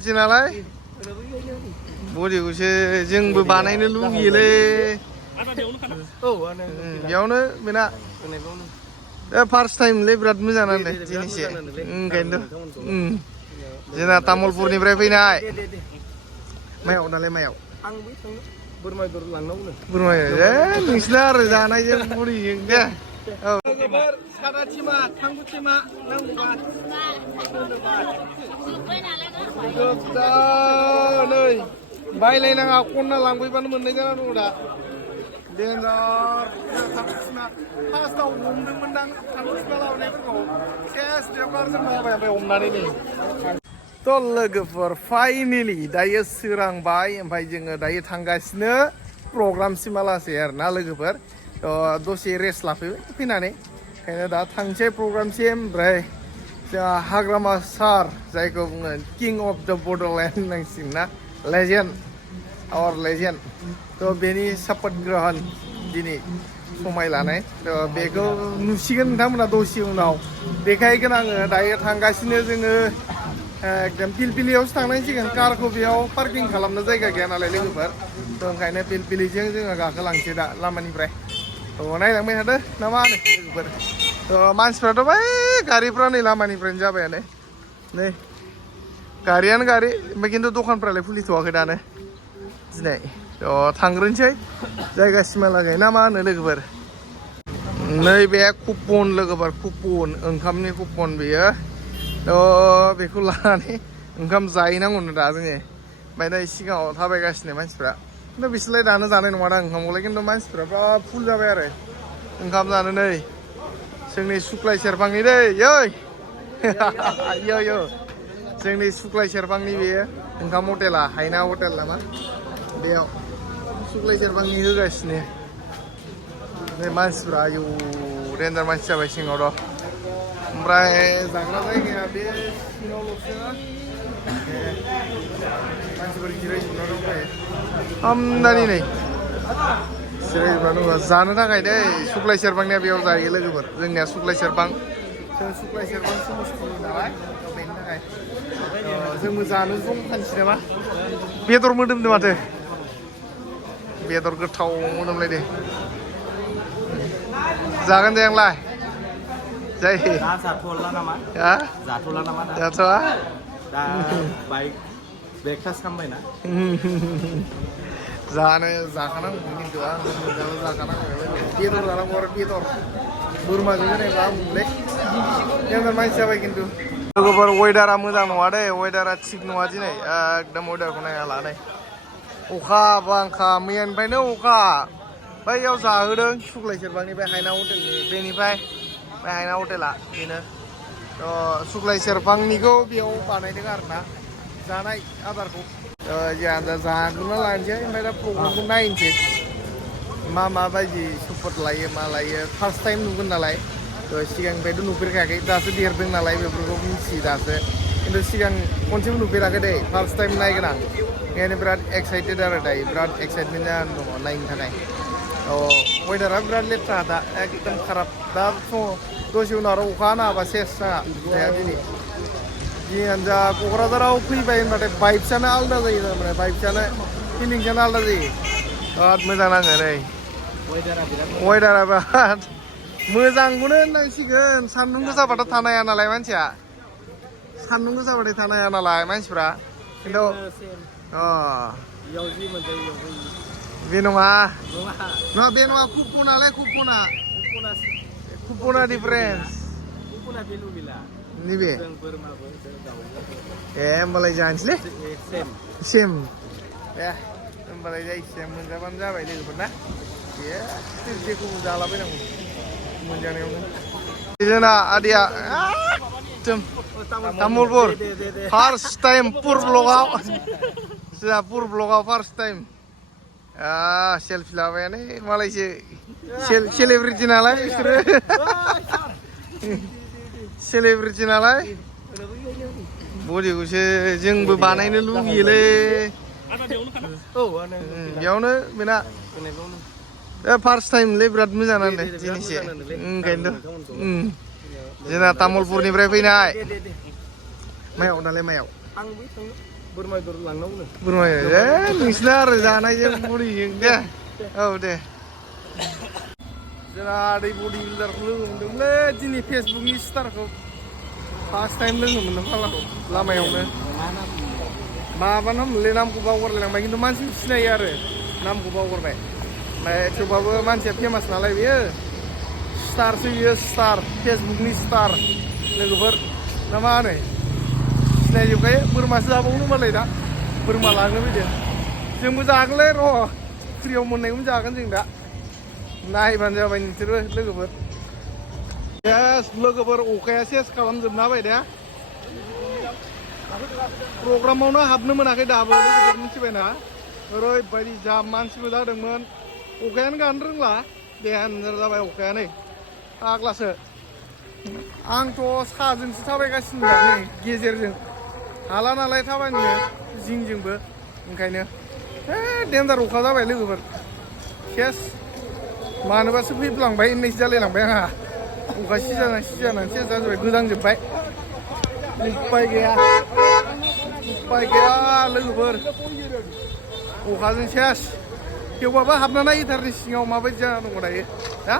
नालाय बडिखौसो जोंबो बानायनो लुगैयोलै बेयावनो बेना फार्स्ट टाइमलै बिराद मोजां नांदों दिनैसो ओंखायनोथ' जोंना तामुलपुरनिफ्राय फैनाय मायाव दालाय मायाव बोरमायदर लांनांगौनो बोरमाय नोंसिना आरो जानायजों बडिजों दे औ सादाथिमा थांगुथिमा नांगौबा नै बायलायनाङा खनना लांफैबानो मोननाय जाना दङ दा देन्जार थांगुथिमा फार्स्टआव हमदोंमोनदां थांगुथिमा लाबोनायफोरखौ सेस देवगारजों माबाय ओमफ्राय हमनानै नै थ' लोगोफोर फाइनेलि दायो सोरांबाय ओमफ्राय जोङो दायो थांगासिनो प्रग्रामसिमालासै आरोना लोगोफोर थ' दसे रेस्ट लाफैबाय फैनानै ओंखायनो दा थांसै प्रग्रामसिम ओमफ्राय जोंहा हाग्रामा सार जायखौ बुङो किं अफ द बड'लेण्ड होननांसिगोन ना लेजेन्ड आवार लेजेन्ड थ' बेनि शपथ ग्रहण दिनै समाय लानाय थ' बेखौ नुसिगोन नोंथांमोना दसे उनाव देखायगोन आङो दायो थांगासिनो जोङो एकदम पिलपिलियावसो थांनांसिगोन कारखौ बेयाव पार्किं खालामनो जायगा गैया नालाय लोगोफोर थ' ओंखायनो पिलपिलिजों जोङो गाखोलांसै दा लामानिफ्राय थ' नायलांबाय थादो ना मा होनो लोगोफोर थ' मानसिफ्राथ' बै गारिफ्रा नै लामानिफ्रायनो जाबायानो नै गारियानो गारि ओमफ्राय खिन्थु दखानफ्रालाय खुलिथ'वाखै दानो दिनै थ' थांग्रोनोसै जायगासिमहालागै ना मा होनो लोगोफोर नैबे कुपन लोगोफोर कुपन ओंखामनि कुपन बेयो थ' बेखौ लानानै ओंखाम जाहैनांगौनो दा जोङो ओमफ्राय नै सिगाङाव थाबायगासिनो मानसिफ्रा खिन्थु बिसोरलाय दानो जानाय नङा दां ओंखामखौलाय खिन्थु मानसिफ्रा बिराद फुल जाबाय आरो ओंखाम जानो नै जोंनि सुक्लाय सेरफांनि दै यै यो जोंनि सुक्लाय सेरफांनि बेयो ओंखाम हटेला हायना हटेल नामा बेयाव सुक्लाय सेरफांनि होगासिनो नै मानसिफ्रा आयौ देन्जार मानसि जाबाय सिङाव र' ओमफ्राय जाग्रा जायगाया बे सिङावल'सो मानसिफोर जिरायजोबना दंखायो आमदानि नै जिरायजोबना दङ जानो थाखाय दै सुक्लाय सेरफांनिया बेयाव जायो लोगोफोर जोंनिया सुक्लाय सेरफां जों सुक्लाय सेरफां समस्थिनि नालाय बेनि थाखाय जोंबो जानो जंखानोसै नामा बेदर मोदोमदों माथो बेदर गोथाव मोदोमलायदों जागोन दे आंलाय जायो जाथ'ला नामा जाथ'ला नामा जाथ'आ दा बाइक ब्रेकफास्ट खालामबायना जानो जाखानांगौ खिन्थु आं मोजां जाखानांगौ बेदर जानांगौ आरो बेदर बोरमाजों होनायबा आंलै देन्जार मानसि जाबाय खिन्थु लोगोफोर वेदारा मोजां नङा दे वेदारा थिग नङा दिनै एकदम वेदारखौ नायना नै अखा बांखा मैयानिफ्रायनो अखा बैयाव जाहोदों सुक्लाय सेरफांनि बे हायना हटेलनि बेनिफ्राय बे हायना हटेला बेनो थ' सुक्लाय सेरफांनिखौ बेयाव बानायदों आरोना जानाय आदारखौ जोंहा दा जाग्रोना लानोसै ओमफ्राय दा प्रग्रामखौ नायनोसै मा माबायदि सपट लायो मा लायो फार्स्ट टाइम नुगोन नालाय सिगांनिफ्रायथ' नुफेरखायाखै दासो देरदों नालाय बेफोरखौ मिथियो दासो खिन्थु सिगां खनसेबो नुफेराखै दे फार्स्ट टाइम नायगोन आं ओंखायनो बिराद एक्साइटेड आरो दायो बिराद एक्साइटमेन्ट जानानै दङ नायनो थाखाय वेदारा बिराद लेथ्रा दा एकदम खाराब दा दसे उनाव आरो अखा हाना होबा सेस जाया दिनै जियानो जा क'क्राझाराव फैबाय होनबाथाय भाइब्सआनो आलादा जायो थारमाने भाइब्सआनो फिलिंसआनो आलादा जायो बिराद मोजां नाङो नै वेदारा बिराद मोजांखौनो होननांसिगोन सान्दुं गोसाबाथ' थानो हाया नालाय मानसिया सान्दुं गोसाबाथाय थानो हाया नालाय मानसिफ्रा खिन्थु बे नङा बे नङा कुपनालाय कुपना डिफारेन्स नैबे होमबालाय जानोसैलै सेम होमबालाय जायखिजाया मोनजाबानो जाबाय लोगोफोर ना जेखौ जालाबायनांगौ मोनजानायावनो जोंना आदैया तामुलपुर फार्स्ट टाइम पुर ब्लगाव जोंहा पुर ब्लगाव फार्स्ट टाइम सेल्फि लाबायानो मालायसो सेलेब्रिटि नालाय बिसोरो सेलेब्रिटि नालाय बडिखौसो जोंबो बानायनो लुगैयोलै बेयावनो बेना फार्स्ट टाइमलै बिराद मोजां नांदों दिनैसो ओंखायनोथ' जोंना तामुलपुरनिफ्राय फैनाय मायाव दालाय मायाव बोरमा बेदर लांनांगौनो बोरमा नोंसिना आरो जानायजों बुरिजों दे औ दे जोंहा आदै बडि बिल्डारखौ लोगो मोनदोंमोनलै दिनै फेसबुकनि स्टारखौ फार्स्ट टाइम लोगो मोनदों फाग्लाखौ लामायावनो माबा नाममोनलै नामखौ बावगारलायलांबाय खिन्थु मानसिखौ सिनायो आरो नामखौ बावगारबाय ओमफ्राय थेवबाबो मानसिया फेमास नालाय बेयो स्टारसो बियो स्टार फेसबुकनि स्टार लोगोफोर ना मा होनो सिनायजोबखायो बोरमासो जाबावनो होनबालाय दा बोरमा लांनो फैदों जोंबो जागोनलै र' फ्रियाव मोननायखौनो जागोन जों दा नायबानो जाबाय नोंसोरबो लोगोफोर सेस लोगोफोर अखाया सेस खालामजोबना होबाय दे प्रग्रामावनो हाबनो मोनाखै दाबो लोगोफोर मिथिबायना ओरैबायदि जा मानसिबो जादोंमोन अखायानो गानो रोंला देनजार जाबाय अखाया नै फाग्लासो आंथ' साजोंसो थाबायगासिनो दा नै गेजेरजों हाला नालाय थाबायनो जिंजोंबो ओंखायनो देनजार अखा जाबाय लोगोफोर सेस मानोबासो फैफ्लांबाय होननायसो जालायलांबाय आंहा अखा सिजानानै सेस जाजोब्बाय गोजांजोब्बाय उपाय गैया लोगोफोर अखाजों सेस थेवबाबो हाबना नायथारनि सिङाव माबायदि जाना दङ दायो दा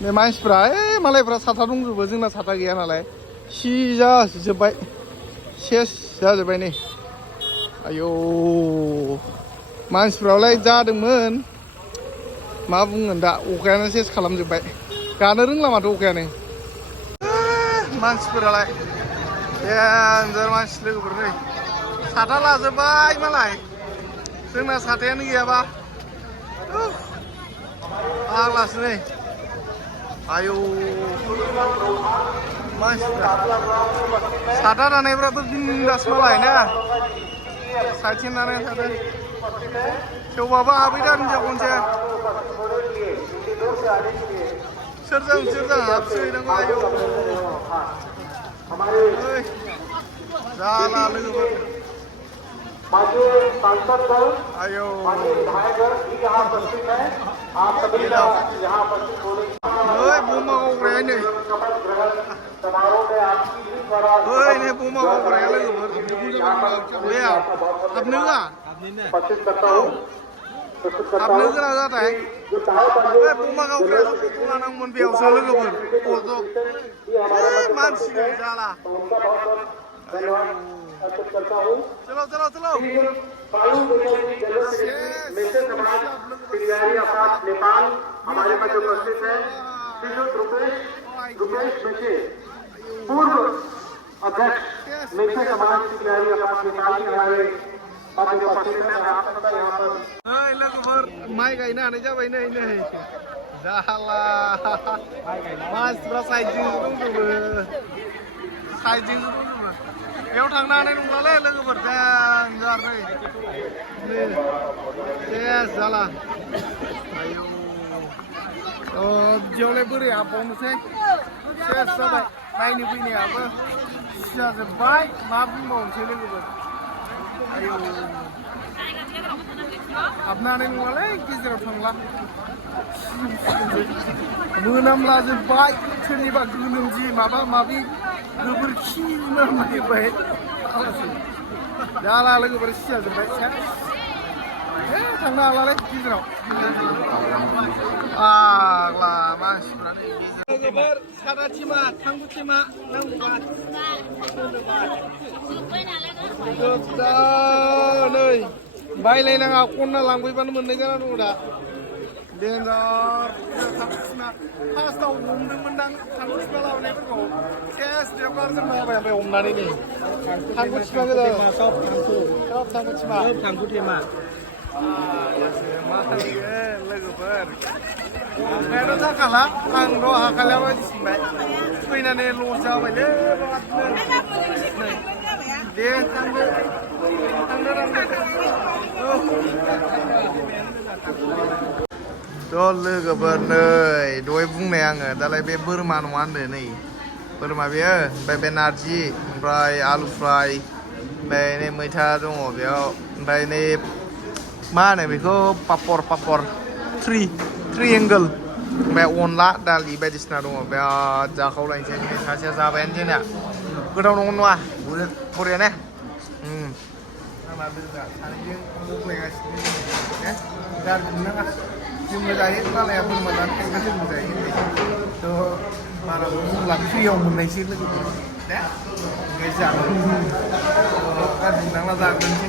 बे मानसिफ्रा मालायफ्रा साथा दंजोबो जोंना साथा गैया नालाय सिजाजोब्बाय सेस जाजोब्बाय नै आयौ मानसिफ्रालाय जादोंमोन मा बुंगोन दा अखायानो सेस खालामजोब्बाय गानो रोंला माथो अखायानो मानसिफोरालाय देनजार मानसि लोगोफोर नै साथा लाजोब्बाय मालाय जोंना साथायानो गैयाबा फाग्लासो नै आयौ मानसिफ्रा साथा दानायफ्राथ' बिन्दास मालाय ना साइथिं दानाय थादों थेवबाबो हाबैदां खनसे सोरजों हाबसोहैनांगौ आयौ जाला लोगोफोर आयौ नै बमा गावग्राया नै नै बमा गावग्राया लोगोफोर बे हाबनो होआ हाबनो गोनां जाथाय बमा गावग्रायासो फट' लानांगौमोन बेयावसो लोगोफोर फट' मानसि जाला चलो चलो चलो नेपाल हमारे पास उपस्थित है रुपेश मिश्र पूर्व अध्यक्ष मिश्र समाज की तैयारी नेपाल के हमारे लोगोफोर माइ गायनो हानाय जाबाय नै जाला मानसिफ्रा साइडजोंसो दंजोबो बेयाव थांनो हानाय नंलालै लोगोफोर देनजार नै सेस जाला आयौ बिदियावलाय बोरै हाबबावनोसै सेस जाबाय नायनो फैनायाबो सिजाजोब्बाय मा बुंबावनोसै लोगोफोर आयौ हाबनो हानाय नङालै गेजेराव थांला मोनामलाजोब्बाय सोरनिबा गोलोमजि माबा माबि गोबोरखि मोनामलाजोब्बाय जाला लोगोफोर सिजाजोब्बाय थांनो हालालै गेजेराव आग्ला मानसिफ्रा लोगोफोर सादा थिमा थांगु थिमा नांगौबा नै बायलायनाङा खनना लांफैबानो मोननाय जाना दङ दा देनजार थांगुथिमा फार्स्टआव हमदोंमोनदां थांगुथिमा लाबोनायफोरखौ सेस बेयाव गारजोबना होबाय ओमफ्राय हमनानै नै थांगुथिमा गोजा सब थांगुथिमा थांगुथिमा मा होनगोन लोगोफोर अखायाथ' जाखाला आंथ' हाखाला बायदिसिनबाय फैनानै लस जाबायलै दे थांदो लोगोफोर नै दहाय बुंनाय आङो दालाय बे बोरमा नङा होनदो नै बोरमा बेयो ओमफ्राय बे नारजि ओमफ्राय आलु फ्राय ओमफ्राय नै मैथा दङ बेयाव ओमफ्राय नै मा होनो बेखौ पापर थ्रि एंगोल ओमफ्राय अनला दालि बायदिसिना दङ बिराद जाखावलायनोसै सासेया जाबायानो जोंना गोथाव नङा बरिया ने लादों दा सानैजों बुंलायगासिनो दङ गाज्रि मोननाङा जोंबो जायो मालाया बोरमा जानो थांबा जोंबो जायो थ' बारा बुंला फ्रियाव मोननायसो लोगोफोर दे ओंखाय जागोन गाज्रि मोननांला जाग्रोनोसै